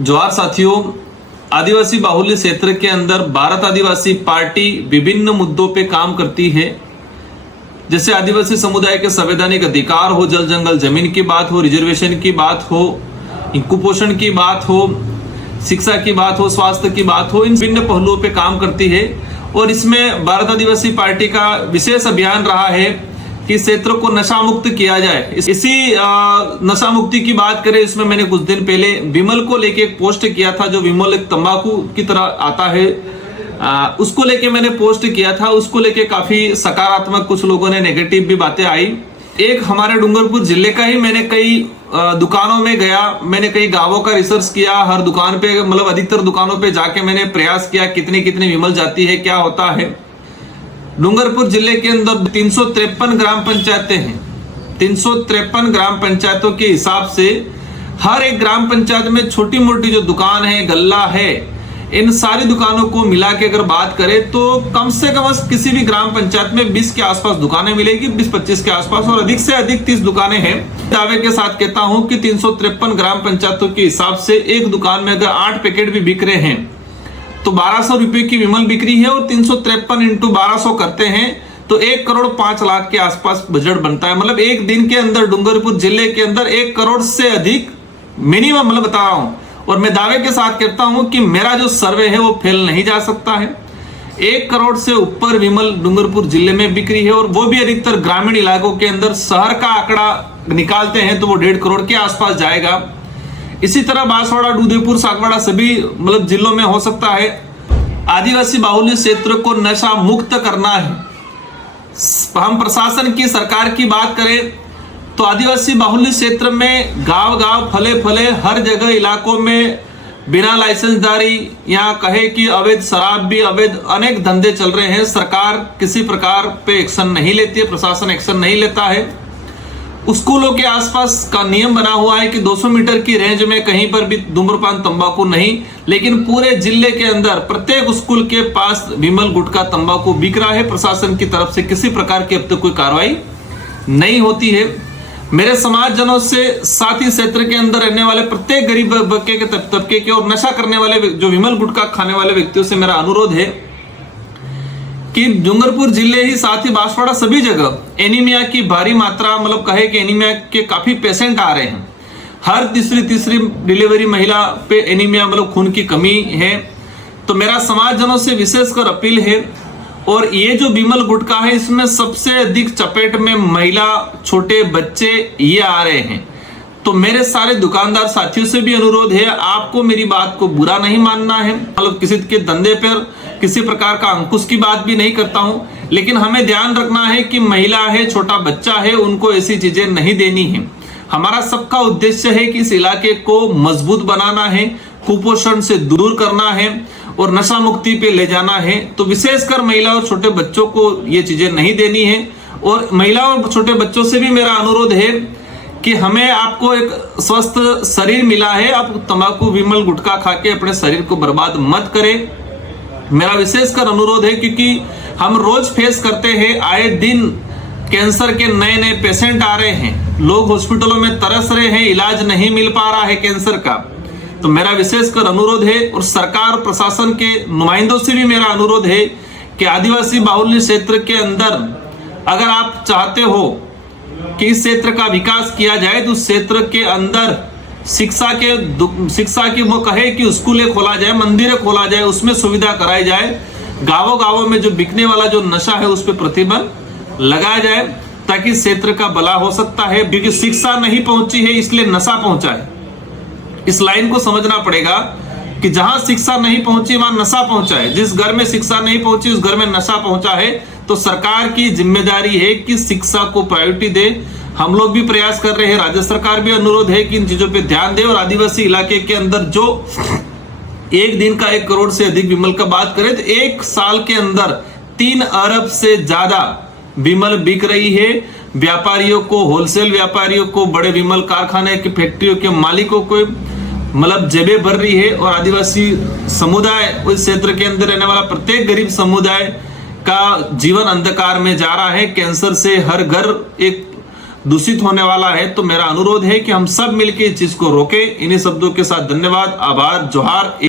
जोहार साथियों, आदिवासी बाहुल्य क्षेत्र के अंदर भारत आदिवासी पार्टी विभिन्न मुद्दों पे काम करती है। जैसे आदिवासी समुदाय के संवैधानिक अधिकार हो, जल जंगल जमीन की बात हो, रिजर्वेशन की बात हो, कुपोषण की बात हो, शिक्षा की बात हो, स्वास्थ्य की बात हो, इन विभिन्न पहलुओं पे काम करती है। और इसमें भारत आदिवासी पार्टी का विशेष अभियान रहा है कि क्षेत्र को नशा मुक्त किया जाए। इसी नशा मुक्ति की बात करें, इसमें मैंने कुछ दिन पहले विमल को लेके एक पोस्ट किया था, जो विमल एक तंबाकू की तरह आता है, उसको लेके मैंने पोस्ट किया था। उसको लेके काफी सकारात्मक, कुछ लोगों ने नेगेटिव भी बातें आई। एक हमारे डूंगरपुर जिले का ही मैंने कई दुकानों में गया, मैंने कई गांवों का रिसर्च किया, हर दुकान पे मतलब अधिकतर दुकानों पे जाके मैंने प्रयास किया कितनी कितनी विमल जाती है, क्या होता है। डूंगरपुर जिले के अंदर 353 ग्राम पंचायतें हैं। 353 ग्राम पंचायतों के हिसाब से हर एक ग्राम पंचायत में छोटी मोटी जो दुकान है, गल्ला है, इन सारी दुकानों को मिला के अगर बात करें तो कम से कम किसी भी ग्राम पंचायत में 20 के आसपास दुकानें मिलेगी, 20-25 के आसपास, और अधिक से अधिक 30 दुकानें हैं। दावे के साथ कहता हूं कि 353 ग्राम पंचायतों के हिसाब से एक दुकान में अगर 8 पैकेट भी बिक रहे हैं तो 1200 रुपए की विमल बिक्री है, और 353 इंटू 1200 करते हैं तो 1 करोड़ 5 लाख के आसपास बजट बनता है। मतलब एक दिन के अंदर डूंगरपुर जिले के अंदर 1 करोड़ से अधिक मिनिमम, मतलब बता रहा हूं, और मैं दावे के साथ कहता हूं कि मेरा जो सर्वे है वो फेल नहीं जा सकता है। 1 करोड़ से ऊपर विमल डूंगरपुर जिले में बिक्री है, और वो भी अधिकतर ग्रामीण इलाकों के अंदर। शहर का आंकड़ा निकालते हैं तो वो 1.5 करोड़ के आसपास जाएगा। इसी तरह बांसवाड़ा, डूदेपुर, सागवाड़ा सभी मतलब जिलों में हो सकता है। आदिवासी बाहुल्य क्षेत्र को नशा मुक्त करना है। हम प्रशासन की, सरकार की बात करें तो आदिवासी बाहुल्य क्षेत्र में गांव गांव, फले फले, हर जगह इलाकों में बिना लाइसेंसदारी या कहे कि अवैध शराब भी, अवैध अनेक धंधे चल रहे हैं। सरकार किसी प्रकार पे एक्शन नहीं लेती है, प्रशासन एक्शन नहीं लेता है। स्कूलों के आसपास का नियम बना हुआ है कि 200 मीटर की रेंज में कहीं पर भी धूम्रपान, तंबाकू नहीं, लेकिन पूरे जिले के अंदर प्रत्येक स्कूल के पास विमल, गुटखा, तंबाकू बिक रहा है। प्रशासन की तरफ से किसी प्रकार की अब तक कोई कार्रवाई नहीं होती है। मेरे समाजजनों से, साथ ही क्षेत्र के अंदर रहने वाले प्रत्येक गरीब तबके के और नशा करने वाले, जो विमल, गुटखा खाने वाले व्यक्तियों से मेरा अनुरोध है कि डूंगरपुर जिले ही साथ ही बांसवाड़ा सभी जगह एनीमिया की भारी मात्रा, मतलब कहे कि एनीमिया के काफी पेशेंट आ रहे हैं। हर तीसरी डिलीवरी महिला पे एनीमिया, मतलब खून की कमी है। तो मेरा समाजजनों से विशेषकर अपील है, और ये जो विमल, गुटखा है, इसमें सबसे अधिक चपेट में महिला, छोटे बच्चे ये आ रहे हैं। तो मेरे सारे दुकानदार साथियों से भी अनुरोध है, आपको मेरी बात को बुरा नहीं मानना है, मतलब किसी के धंधे पर किसी प्रकार का अंकुश की बात भी नहीं करता हूं, लेकिन हमें ध्यान रखना है कि महिला है, छोटा बच्चा है, उनको ऐसी चीजें नहीं देनी है। हमारा सबका उद्देश्य है कि इस इलाके को मजबूत बनाना है, कुपोषण से दूर करना है और नशा मुक्ति पे ले जाना है। तो विशेषकर महिला और छोटे बच्चों को ये चीजें नहीं देनी है। और महिला और छोटे बच्चों से भी मेरा अनुरोध है कि हमें, आपको एक स्वस्थ शरीर मिला है, आप तंबाकू, विमल, गुटखा खा के अपने शरीर को बर्बाद मत करें। मेरा विशेषकर अनुरोध है, क्योंकि हम रोज फेस करते हैं, आए दिन कैंसर के नए नए पेशेंट आ रहे हैं, लोग हॉस्पिटलों में तरस रहे हैं, इलाज नहीं मिल पा रहा है कैंसर का। तो मेरा विशेषकर अनुरोध है, और सरकार, प्रशासन के नुमाइंदों से भी मेरा अनुरोध है कि आदिवासी बाहुल्य क्षेत्र के अंदर अगर आप चाहते हो कि इस क्षेत्र का विकास किया जाए तो उस क्षेत्र के अंदर शिक्षा की वो कहे कि स्कूलें खोला जाए, मंदिरें खोला जाए, उसमें सुविधा कराई जाए। गांवों गांवों में जो बिकने वाला जो नशा है उस पर प्रतिबंध लगाया जाए, ताकि क्षेत्र का भला हो सकता है। क्योंकि शिक्षा नहीं पहुंची है इसलिए नशा पहुंचा है। इस लाइन को समझना पड़ेगा कि जहां शिक्षा नहीं पहुंची वहां नशा पहुंचा है। जिस घर में शिक्षा नहीं पहुंची उस घर में नशा पहुंचा है। तो सरकार की जिम्मेदारी है कि शिक्षा को प्रायोरिटी दे। हम लोग भी प्रयास कर रहे हैं, राज्य सरकार भी अनुरोध है कि इन चीजों पे ध्यान दे। और आदिवासी इलाके के अंदर जो एक दिन का 1 करोड़ से अधिक विमल का बात करें तो 1 साल के अंदर 3 अरब से ज्यादा विमल बिक रही है। व्यापारियों को, होलसेल व्यापारियों को, बड़े विमल कारखाने की फैक्ट्रियों के मालिकों को मतलब जेबें भर रही है। और आदिवासी समुदाय, उस क्षेत्र के अंदर रहने वाला प्रत्येक गरीब समुदाय का जीवन अंधकार में जा रहा है। कैंसर से हर घर एक दूषित होने वाला है। तो मेरा अनुरोध है कि हम सब मिलकर इस चीज को रोकें। इन्हीं शब्दों के साथ धन्यवाद, आभार, जोहार।